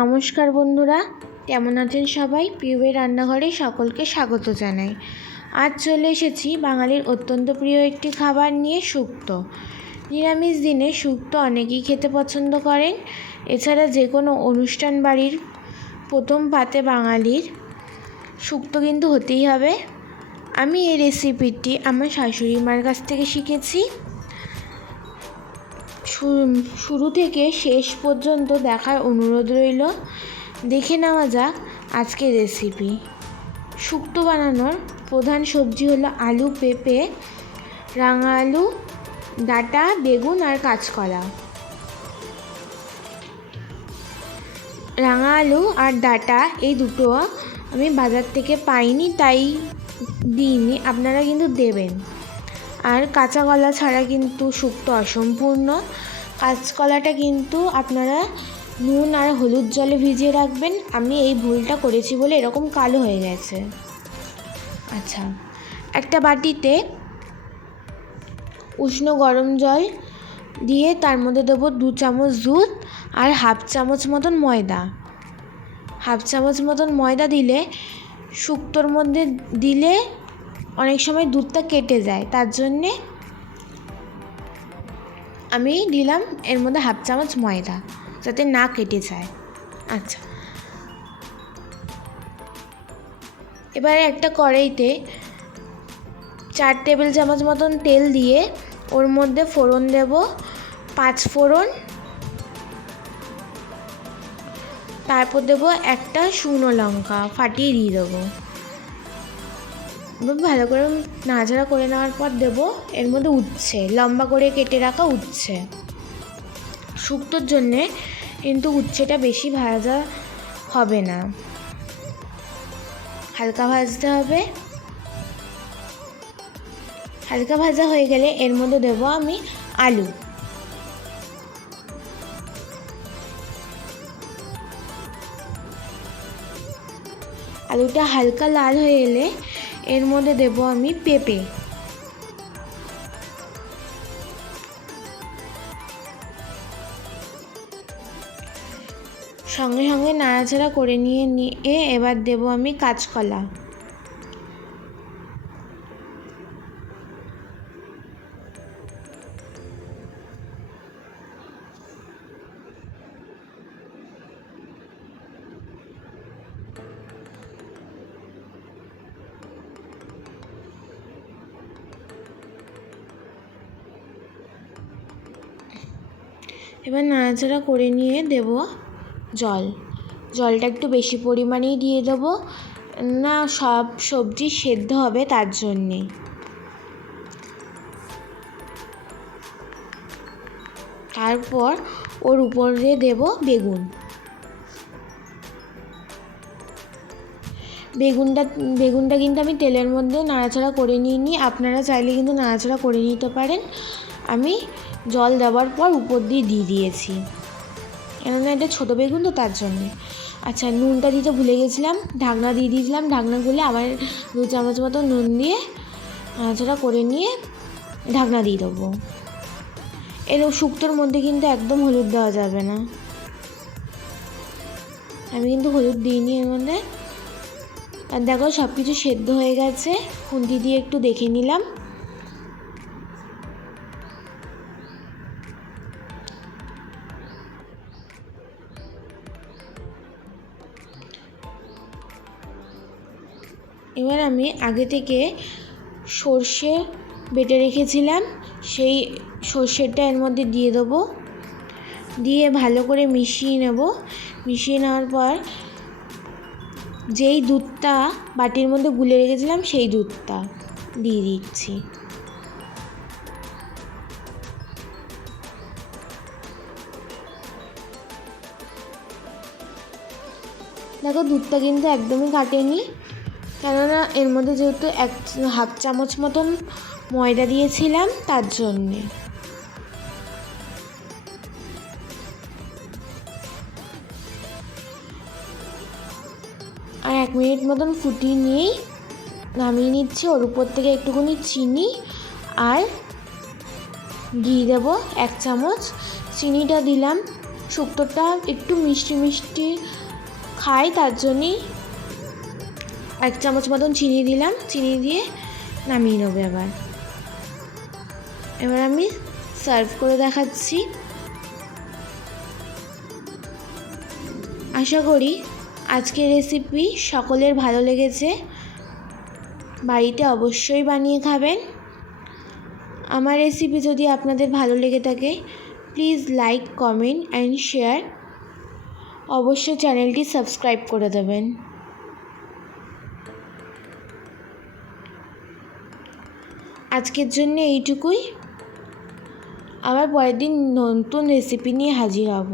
নমস্কার বন্ধুরা, কেমন আছেন সবাই? পিউবের রান্নাঘরে সকলকে স্বাগত জানাই। আজ চলে এসেছি বাঙালির অত্যন্ত প্রিয় একটি খাবার নিয়ে শুক্তো নিরামিষ দিনে শুক্তো অনেকেই খেতে পছন্দ করেন। এছাড়া যে কোনো অনুষ্ঠান বাড়ির প্রথম পাতে বাঙালির শুক্তো কিন্তু হতেই হবে। আমি এই রেসিপিটি আমার শাশুড়ি মার কাছ থেকে শিখেছি। শুরু থেকে শেষ পর্যন্ত দেখার অনুরোধ রইল। দেখে নেওয়া যাক আজকের রেসিপি শুক্তো বানানোর প্রধান সবজি হলো আলু, পেঁপে রাঙা আলু ডাটা, বেগুন আর কাঁচকলা। রাঙা আলু আর ডাটা এই দুটো আমি বাজার থেকে পাইনি, তাই দিইনি, আপনারা কিন্তু দেবেন। আর কাঁচা কলা ছাড়া কিন্তু শুক্তো অসম্পূর্ণ। কাঁচকলাটা কিন্তু আপনারা নুন আর হলুদ জলে ভিজিয়ে রাখবেন। আমি এই ভুলটা করেছি বলে এরকম কালো হয়ে গেছে। আচ্ছা একটা বাটিতে উষ্ণ গরম জল দিয়ে তার মধ্যে দেবো দু চামচ দুধ আর হাফ চামচ মতন ময়দা। হাফ চামচ মতন ময়দা দিলে, শুক্তোর মধ্যে দিলে অনেক সময় দুধটা কেটে যায়। তার জন্যে আমি দিলাম, এর মধ্যে হাফ চামচ ময়দা, যাতে না কেটে যায়। আচ্ছা। এবারে একটা কড়াইতে চার টেবিল চামচ মতন তেল দিয়ে ওর মধ্যে ফোড়ন দেব। পাঁচ ফোড়ন। তারপর দেবো একটা শুকনো লঙ্কা, ফাটিয়ে দিয়ে দেবো। ভালো করে নাড়াচাড়া করে নেওয়ার পর দেবো। এর মধ্যে উচ্ছে, লম্বা করে কেটে রাখা উচ্ছে। শুক্তোর জন্যে কিন্তু উচ্ছেটা বেশি ভাজা হবে না। হালকা ভাজতে হবে। হালকা ভাজা হয়ে গেলে এর মধ্যে দেবো আমি আলু। আলুটা হালকা লাল হয়ে এলে এর মধ্যে দেব আমি পেঁপে। সঙ্গে সঙ্গে নাড়াচাড়া করে নিয়ে নিয়ে এবার দেব আমি কাঁচকলা। এবার নাড়াচাড়া করে নিয়ে দেব জল। জলটা একটু বেশি পরিমাণেই দিয়ে দেবো। না, সব সবজি সেদ্ধ হবে তার জন্যে। তারপর ওর উপরে দেব বেগুন। বেগুনটা বেগুনটা কিন্তু আমি তেলের মধ্যে নাড়াচাড়া করে নিই আপনারা চাইলে কিন্তু নাড়াচাড়া করে নিতে পারেন। আমি জল দেওয়ার পর উপর দিয়ে দিয়ে দিয়েছি। কেননা এটা ছোটো বেগুন তো তার জন্যে। আচ্ছা নুনটা দিতে ভুলে গেছিলাম, ঢাকনা দিয়ে দিয়েছিলাম, ঢাকনা খুলে আবার দু চামচ মতো নুন দিয়ে নাড়াচাড়া করে নিয়ে ঢাকনা দিয়ে দেবো। এর শুক্তোর মধ্যে কিন্তু একদম হলুদ দেওয়া যাবে না। আমি কিন্তু হলুদ দিইনি এর মধ্যে। আর দেখো সব কিছু সেদ্ধ হয়ে গেছে। খুন্তি দিয়ে একটু দেখে নিলাম। এবার আমি আগে থেকে সর্ষে বেটে রেখেছিলাম, সেই সর্ষেটা এর মধ্যে দিয়ে দেবো। দিয়ে ভালো করে মিশিয়ে নেব। মিশিয়ে নেওয়ার পর যেই দুধটা বাটির মধ্যে গুলে রেখেছিলাম, সেই দুধটা দিয়ে দিচ্ছি। দেখো দুধটা কিন্তু একদমই কাটেনি। কেননা এর মধ্যে যেহেতু এক হাফ চামচ মতন ময়দা দিয়েছিলাম, তার জন্যে। আর এক মিনিট মতন ফুটিয়ে নিয়েই নামিয়ে নিচ্ছি। ওর উপর থেকে একটুখানি চিনি আর ঘি দেবো, এক চামচ। চিনিটা দিলাম। শুক্তোটা একটু মিষ্টি মিষ্টি খাই, তার জন্যই এক চামচ মতন চিনি দিলাম, চিনি দিয়ে নামিয়ে নেব এবার। এবার আমি সার্ভ করে দেখাচ্ছি। আশা করি আজকের রেসিপি সকলের ভালো লেগেছে। বাড়িতে অবশ্যই বানিয়ে খাবেন। আমার রেসিপি যদি আপনাদের ভালো লেগে থাকে please like comment and share অবশ্যই চ্যানেলটি সাবস্ক্রাইব করে দেবেন। আজকের জন্য এইটুকুই। আবার পরের দিন নতুন রেসিপি নিয়ে হাজির হব।